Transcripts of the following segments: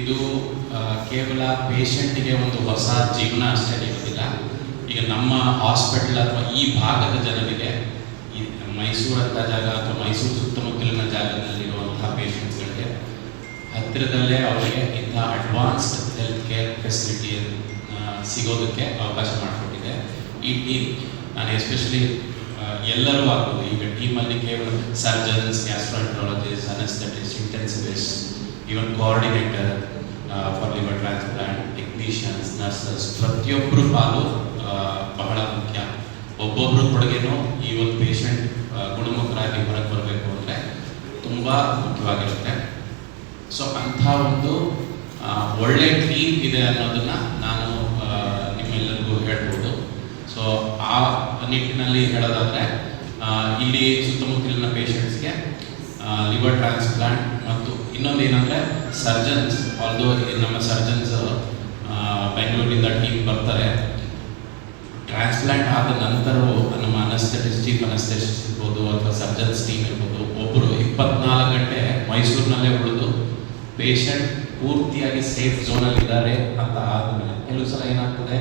ಇದು ಕೇವಲ ಪೇಷಂಟ್ಗೆ ಒಂದು ಹೊಸ ಜೀವನ ಅಷ್ಟೇ ಇರೋದಿಲ್ಲ. ಈಗ ನಮ್ಮ ಹಾಸ್ಪಿಟಲ್ ಅಥವಾ ಈ ಭಾಗದ ಜನರಿಗೆ ಈ ಮೈಸೂರಂಥ ಜಾಗ ಅಥವಾ ಮೈಸೂರು ಸುತ್ತಮುತ್ತಲಿನ ಜಾಗದಲ್ಲಿರುವಂತಹ ಪೇಷಂಟ್ಸ್ಗಳಿಗೆ ಹತ್ತಿರದಲ್ಲೇ ಅವರಿಗೆ ಇಂಥ ಅಡ್ವಾನ್ಸ್ಡ್ ಹೆಲ್ತ್ ಕೇರ್ ಫೆಸಿಲಿಟಿ ಸಿಗೋದಕ್ಕೆ ಅವಕಾಶ ಮಾಡಿಕೊಟ್ಟಿದೆ ಈ ಟೀಮ್. ನಾನು ಎಸ್ಪೆಷಲಿ ಎಲ್ಲರೂ ಆಗ್ಬೋದು, ಈಗ ಟೀಮಲ್ಲಿ ಕೇವಲ surgeons, gastroenterologist, anaesthetist, intensivist, even coordinator for liver transplant, technicians, nurses, ಪ್ರತಿಯೊಬ್ಬರು ಪಾಲು ಬಹಳ ಮುಖ್ಯ. ಒಬ್ಬೊಬ್ಬರ ಕೊಡುಗೆನೂ ಈ ಒಂದು ಪೇಷಂಟ್ ಗುಣಮುಖರಾಗಿ ಹೊರಗೆ ಬರಬೇಕು ಅಂದರೆ ತುಂಬ ಮುಖ್ಯವಾಗಿರುತ್ತೆ. ಸೊ ಅಂಥ ಒಂದು ಒಳ್ಳೆ ಟೀಮ್ ಇದೆ ಅನ್ನೋದನ್ನು ನಾನು ನಿಮ್ಮೆಲ್ಲರಿಗೂ ಹೇಳ್ಬೋದು. ಸೊ ಆ ನಿಟ್ಟಿನಲ್ಲಿ ಹೇಳೋದಾದರೆ ಇಲ್ಲಿ ಸುತ್ತಮುತ್ತಲಿನ ಪೇಷಂಟ್ಸ್ಗೆ ಲಿವರ್ ಟ್ರಾನ್ಸ್ಪ್ಲಾಂಟ್ ಮತ್ತು ಇನ್ನೊಂದು ಏನಂದರೆ ಸರ್ಜನ್ಸ್, ಆಲ್ದೋ ನಮ್ಮ ಸರ್ಜನ್ಸ್ ಬೆಂಗಳೂರಿಂದ ಟೀಮ್ ಬರ್ತಾರೆ. ಟ್ರಾನ್ಸ್ಪ್ಲಾಂಟ್ ಆದ ನಂತರವೂ ನಮ್ಮ ಅನಸ್ಥೆಟಿಸ್ಟ್, ಚೀಫ್ ಅನಸ್ಥೆಟಿಸ್ಟ್ ಇರ್ಬೋದು ಅಥವಾ ಸರ್ಜನ್ಸ್ ಟೀಮ್ ಇರ್ಬೋದು, ಒಬ್ಬರು 24 ಗಂಟೆ ಮೈಸೂರಿನಲ್ಲೇ ಉಳಿದು ಪೇಷಂಟ್ ಪೂರ್ತಿಯಾಗಿ ಸೇಫ್ ಝೋನಲ್ಲಿದ್ದಾರೆ ಅಂತ ಆದಮೇಲೆ ಕೆಲವು ಸಲ ಏನಾಗ್ತದೆ,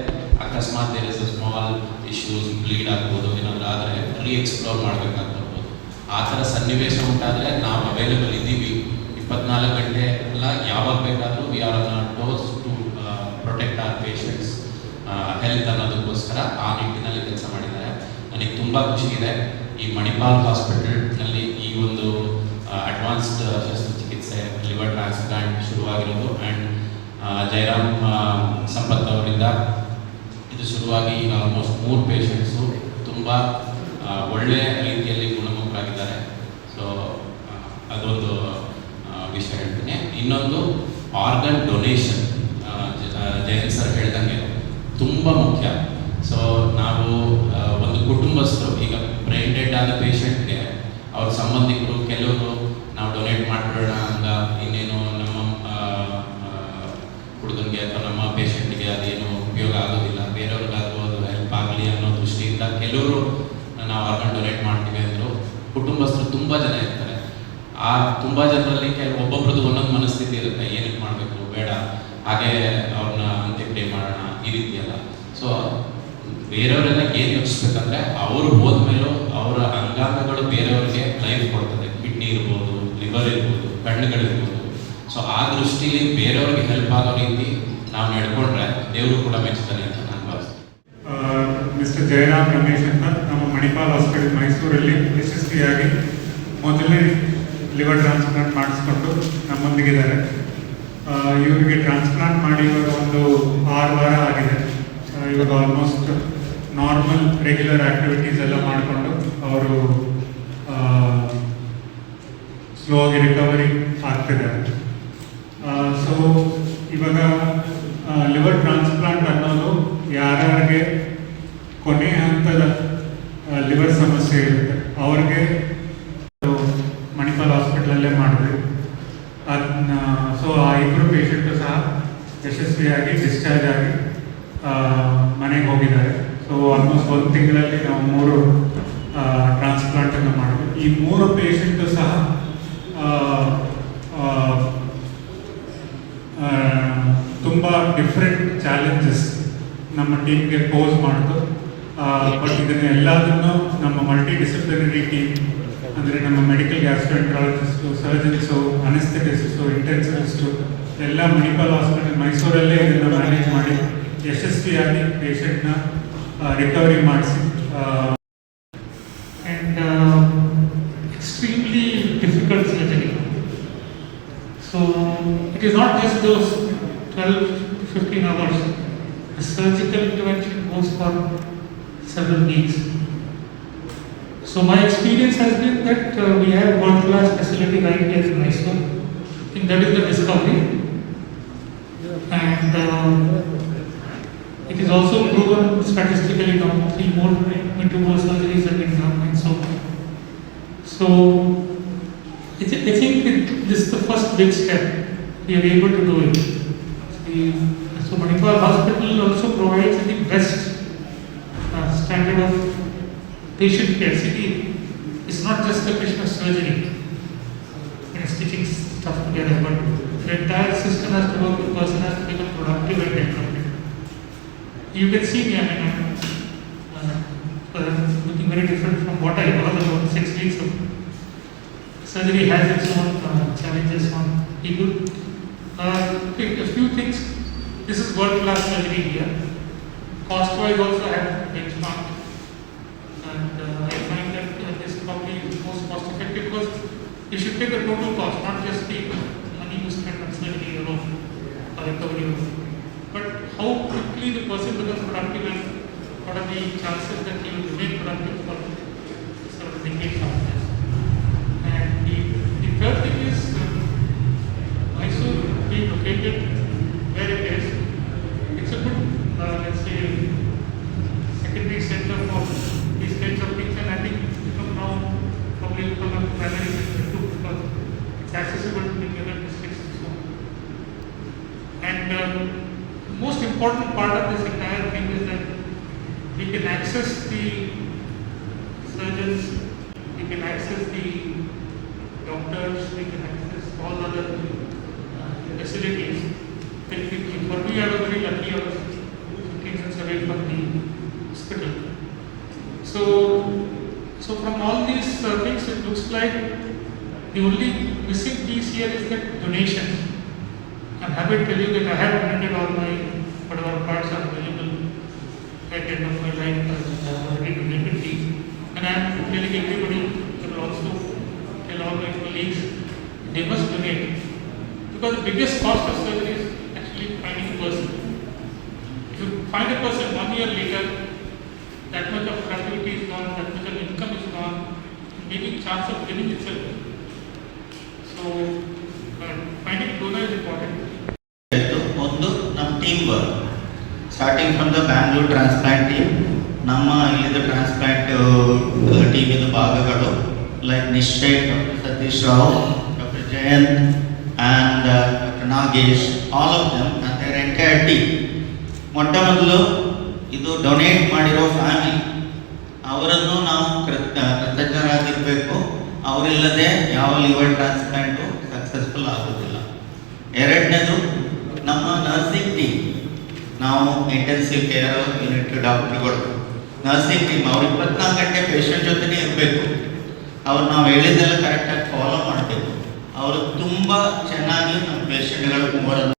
ಅಕಸ್ಮಾತ್ there is a small issues, bleed ಆಗ್ಬೋದು, ಏನಾದರೂ ಆದರೆ ಎಕ್ಸ್ಪ್ಲೋರ್ ಮಾಡಬೇಕಾಗ್ಬೋದು. ಆ ಥರ ಸನ್ನಿವೇಶ ಉಂಟಾದರೆ ನಾವು ಅವೈಲೇಬಲ್ ಇದ್ದೀವಿ 24 ಗಂಟೆ ಎಲ್ಲ, ಯಾವಾಗ ಬೇಕಾದರೂ we are on toes to protect our patients health ಅನ್ನೋದಕ್ಕೋಸ್ಕರ ಆ ನಿಟ್ಟಿನಲ್ಲಿ ಕೆಲಸ ಮಾಡಿದ್ದಾರೆ. ನನಗೆ ತುಂಬ ಖುಷಿ ಇದೆ ಈ ಮಣಿಪಾಲ್ ಹಾಸ್ಪಿಟಲ್ನಲ್ಲಿ ಈ ಒಂದು ಅಡ್ವಾನ್ಸ್ಡ್ ಶಸ್ತ್ರಚಿಕಿತ್ಸೆ ಲಿವರ್ ಟ್ರಾನ್ಸ್ಪ್ಲಾಂಟ್ ಶುರುವಾಗಿರೋದು. ಆ್ಯಂಡ್ ಜಯರಾಮ್ ಸಂಪತ್ ಅವರಿಂದ ಇದು ಶುರುವಾಗಿ ಈಗ ಆಲ್ಮೋಸ್ಟ್ 3 ಪೇಷಂಟ್ಸು ತುಂಬ ಒಳ್ಳೆಯ ರೀತಿಯಲ್ಲಿ ಗುಣಮುಖರಾಗಿದ್ದಾರೆ. ಸೊ ಅದೊಂದು ವಿಷಯ ಹೇಳ್ತೀನಿ. ಇನ್ನೊಂದು ಆರ್ಗನ್ ಡೊನೇಷನ್, ಜಯಂತ್ ಸರ್ ಹೇಳ್ದಂಗೆ ತುಂಬ ಮುಖ್ಯ. ಸೊ ನಾವು ಒಂದು ಕುಟುಂಬಸ್ಥರು, ಈಗ ಬ್ರೈನ್ ಡೆಡ್ ಆದ ಪೇಷಂಟ್ಗೆ ಅವ್ರ ಸಂಬಂಧಿಕರು ಕೆಲವರು ನಾವು ಡೊನೇಟ್ ಮಾಡಿಬಿಡೋಣ ಹಂಗ, ಇನ್ನೇನು ನಮ್ಮ ಹುಡುಗನಿಗೆ ಅಥವಾ ನಮ್ಮ ಪೇಷಂಟ್ಗೆ ಅದೇನು ಉಪಯೋಗ ಆಗೋದಿಲ್ಲ, ಬೇರೆಯವ್ರಿಗಾದರೂ ಅದು ಹೆಲ್ಪ್ ಆಗಲಿ ಅನ್ನೋ ದೃಷ್ಟಿಯಿಂದ ಕೆಲವರು ನಾವು ಆರ್ಗನ್ ಡೊನೇಟ್ ಮಾಡ್ತೀವಿ ಅಂದರು. ಕುಟುಂಬಸ್ಥರು ತುಂಬ ಜನ ಇರ್ತಾರೆ. ಆ ತುಂಬ ಜನರಲ್ಲಿ ಒಬ್ಬೊಬ್ರದ್ದು ಒಂದೊಂದು ಮನಸ್ಥಿತಿ ಇರುತ್ತೆ, ಏನಕ್ಕೆ ಮಾಡಬೇಕು, ಬೇಡ, ಹಾಗೆ ಅವ್ರನ್ನ ಅಂತ್ಯಕ್ರಿಯೆ ಮಾಡೋಣ, ಈ ರೀತಿಯಲ್ಲ. ಸೊ ಬೇರೆಯವರೆಲ್ಲ ಏನು ಯೋಚಿಸ್ಬೇಕಂದ್ರೆ ಅವರು ಹೋದ್ಮೇಲೂ ಅವರ ಅಂಗಾಂಗಗಳು ಬೇರೆಯವ್ರಿಗೆ ಲೈಫ್ ಕೊಡ್ತದೆ. ಕಿಡ್ನಿ ಇರ್ಬೋದು, ಲಿವರ್ ಇರ್ಬೋದು, ಕಣ್ಣುಗಳಿರ್ಬೋದು. ಸೊ ಆ ದೃಷ್ಟಿಲಿ ಬೇರೆಯವ್ರಿಗೆ ಹೆಲ್ಪ್ ಆಗೋ ರೀತಿ ನಾವು ನಡ್ಕೊಂಡ್ರೆ ದೇವರು ಕೂಡ ಮೆಚ್ಚುತ್ತಾನೆ ಅಂತ ನಾನು ಭಾವಿಸ್ತೀನಿ. ಮಿಸ್ಟರ್ ಜಯರಾಮ್ ರಮೇಶ್ ಅಂತ ನಮ್ಮ ಮಣಿಪಾಲ್ ಹಾಸ್ಪಿಟಲ್ ಮೈಸೂರಲ್ಲಿ ಯಶಸ್ವಿಯಾಗಿ ಮೊದಲನೇ ಲಿವರ್ ಟ್ರಾನ್ಸ್ಪ್ಲಾಂಟ್ ಮಾಡಿಸ್ಕೊಂಡು ನಮ್ಮೊಂದಿಗಿದ್ದಾರೆ. ಇವರಿಗೆ ಟ್ರಾನ್ಸ್ಪ್ಲಾಂಟ್ ಮಾಡಿ ಇವಾಗ ಒಂದು 6 ವಾರ ಆಗಿದೆ. ಇವಾಗ ಆಲ್ಮೋಸ್ಟ್ ನಾರ್ಮಲ್ ರೆಗ್ಯುಲರ್ ಆ್ಯಕ್ಟಿವಿಟೀಸ್ ಎಲ್ಲ ಮಾಡಿಕೊಂಡು ಅವರು ಸ್ಲೋ ಆಗಿ ರಿಕವರಿ ಆಗ್ತಿದ್ದಾರೆ. ಸೊ ಇವಾಗ ಲಿವರ್ ಟ್ರಾನ್ಸ್ಪ್ಲಾಂಟ್ ಅನ್ನೋದು ಯಾರ್ಯಾರಿಗೆ ಕೊನೆ ಹಂತದ ಲಿವರ್ ಸಮಸ್ಯೆ ಇರುತ್ತೆ ಅವ್ರಿಗೆ ಮಣಿಪಾಲ್ ಹಾಸ್ಪಿಟಲಲ್ಲೇ ಮಾಡಿದ್ವಿ. ಸೊ ಆ 2 ಪೇಷಂಟು ಸಹ ಯಶಸ್ವಿಯಾಗಿ ಡಿಸ್ಚಾರ್ಜ್ ಆಗಿ ಮನೆಗೆ ಹೋಗಿದ್ದಾರೆ. ಸೊ ಆಲ್ಮೋಸ್ಟ್ 1 ತಿಂಗಳಲ್ಲಿ ನಾವು 3 ಟ್ರಾನ್ಸ್ಪ್ಲಾಂಟನ್ನು ಮಾಡಿದ್ವಿ. ಈ 3 ಪೇಷಂಟು ಸಹ ತುಂಬ ಡಿಫ್ರೆಂಟ್ ಚಾಲೆಂಜಸ್ ನಮ್ಮ ಟೀಮ್ಗೆ ಪೋಸ್ ಮಾಡಿತು. ಬಟ್ ಇದನ್ನು ಎಲ್ಲದನ್ನು ನಮ್ಮ ಮಲ್ಟಿ ಡಿಸಿಪ್ಲಿನರಿ ಟೀಮ್ ಅಂದರೆ ನಮ್ಮ ಮೆಡಿಕಲ್ ಗ್ಯಾಸ್ಟ್ರೋಎಂಟ್ರಾಲಜಿಸ್ಟು, ಸರ್ಜನ್ಸು, ಅನೆಸ್ಥೆಟಿಸ್ಟು, ಇಂಟೆನ್ಸಿವಿಸ್ಟು ಎಲ್ಲ ಮಣಿಪಾಲ್ ಹಾಸ್ಪಿಟಲ್ ಮೈಸೂರಲ್ಲೇ ಇದನ್ನು ಮ್ಯಾನೇಜ್ ಮಾಡಿ ಯಶಸ್ವಿಯಾಗಿ ಪೇಷಂಟ್ನ ರಿಕವರಿ ಮಾಡಿಸಿ. And extremely difficult surgery. So it is not just those 12 to 15 hours. The surgical intervention goes for several weeks. So my experience has been that we have world-class facility right here in Mysore. I think that is the discovery. And it is also proven statistically now 2 more surgeries have been done and so on. So I think this is the first big step. We are able to do it. So Manipal Hospital also provides the best standard of patient care. See, it's not just a question of surgery and stitching stuff together, but the entire system has to work you can see me, I mean, looking very different from what I was about 6 weeks ago. Surgery has its own challenges on people. A few things. This is world-class surgery here. Cost-wise also I have benchmarked. And I find that this probably is most cost-effective because you should take the total cost, not just the money you spend on surgery alone or recovery alone. But how quickly the person becomes productive and what are the chances that he will remain productive for sort of decades after this. And the third thing is Mysore being located where it is. It's a good, let's say, secondary center for these kinds of things, and I think now probably become a primary center too because it's accessible to the other districts and so on. And the most important part of this entire thing is that we can access the surgeons, we can access the doctors, we can access all other facilities very quickly. For me, I was very lucky, I was 15 minutes away from the hospital. So from all these things, it looks like the only missing piece here is that donations. I'm happy to tell you that I have donated all my whatever parts are available at the end of my life as donated these. And I'm telling everybody, I will also tell all my colleagues, they must donate. Because the biggest cost of surgery is actually finding a person. If you find a person 1 year later, that much of productivity is gone, that much of income is gone, maybe chance of living itself. So finding donor is important. ಒಂದು ನಮ್ಮ team work starting from the Bangalore transplant team ನಮ್ಮ ಇಲ್ಲಿದ್ದ transplant ಟೀಮಿನ ಭಾಗಗಳು like Nishchay doctor Satish Rao doctor Jayanth and doctor Nagesh all of them and their entire team ಮೊಟ್ಟ ಮೊದಲು ಇದು donate ಮಾಡಿರೋ ಫ್ಯಾಮಿಲಿ ಅವರನ್ನು ನಾವು ಕೃತಜ್ಞರಾಗಿರಬೇಕು. ಅವರಿಲ್ಲದೆ ಯಾವ ಲಿವರ್ ಟ್ರಾನ್ಸ್ಪ್ಲಾಂಟು ಸಕ್ಸಸ್ಫುಲ್ ಆಗೋದಿಲ್ಲ. ಎರಡನೇದು ನಮ್ಮ ನರ್ಸಿಂಗ್ ಟೀಮ್, ನಾವು ಇಂಟೆನ್ಸಿವ್ ಕೇರ್ ಯೂನಿಟ್ ಡಾಕ್ಟ್ರುಗಳು ನರ್ಸಿಂಗ್ ಟೀಮ್ ಅವ್ರು 24 ಗಂಟೆ ಪೇಷಂಟ್ ಜೊತೆನೇ ಇರಬೇಕು. ಅವ್ರು ನಾವು ಹೇಳಿದ್ದೆಲ್ಲ ಕರೆಕ್ಟಾಗಿ ಫಾಲೋ ಮಾಡಬೇಕು. ಅವರು ತುಂಬ ಚೆನ್ನಾಗಿ ನಮ್ಮ ಪೇಷಂಟ್ಗಳು ಮೂವರನ್ನು